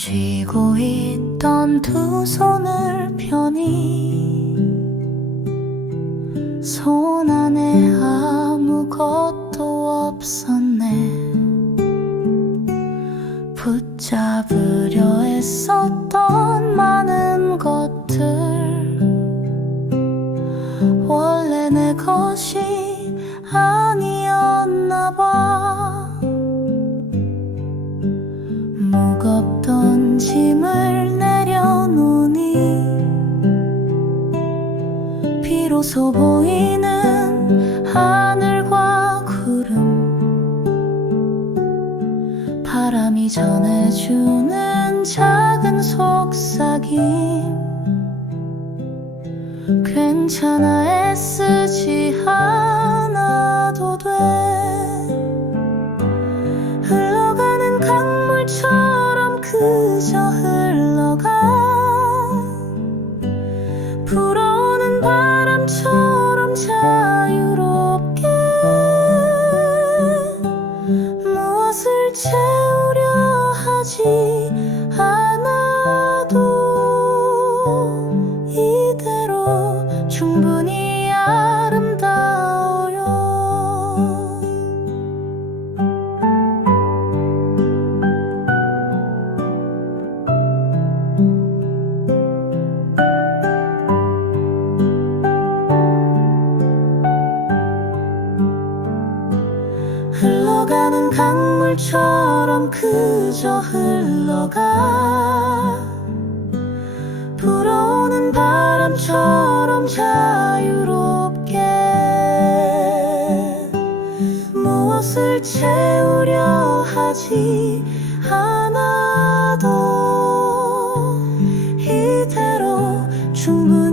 쥐고 있던 두 손을 펴니 손 안에 아무것도 없었네. 붙잡으려 애썼던 많은 것들. 원래 내 것이 아니었나 봐 비로소 보이는 하늘과 구름. 바람이 전해주는 작은 속삭임. 괜찮아 애쓰지 않아도 돼. 흘러가는 강물처럼 그저 흘러가. 불어오는 바람 충분히 아름다워요. 흘러가는 강물처럼 그저 흘러가. 불어오는 바람처럼 자유롭게 무엇을 채우려 하지 않아도 이대로 충분히